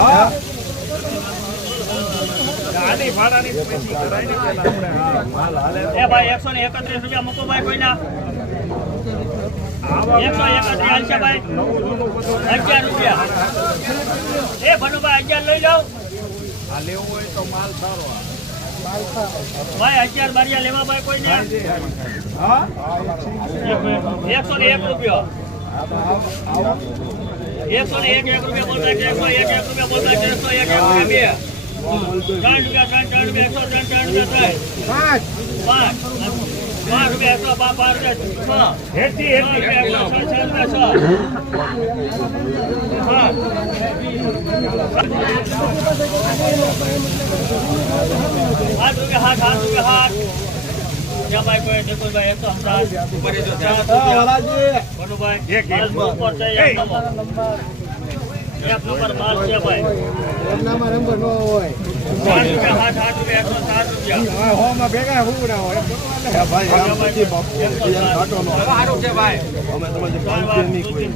ભાઈ 131 રૂપિયા મૂકો ભાઈ કોઈના 131 છે ભાઈ 11 રૂપિયા એ ભનુભાઈ 11 લઈ જાઓ આ લેવું હોય તો માલ સારો ભાઈ 11 બારિયા લેવા ભાઈ કોઈને હા 101 રૂપિયા 101 રૂપિયા બોલતા 101 રૂપિયા બોલતા 101 રૂપિયા 2 3 રૂપિયા 3 રૂપિયા 5 રૂપિયા 100 હેઠી હાથ क्या भाई कोई देखो भाई 150 ऊपर जो 4 बोलो भाई माल ऊपर चाहिए एक नंबर माल છે ભાઈ નંબર નો હોય 5 રૂપિયા હાથ રૂપિયા 160 રૂપિયા હો માં ભેગા હુડા હોય ભાઈ આ પછી બાપુ યાર ઘાટો નો સારું છે ભાઈ અમે તમારે 5 ની કોઈ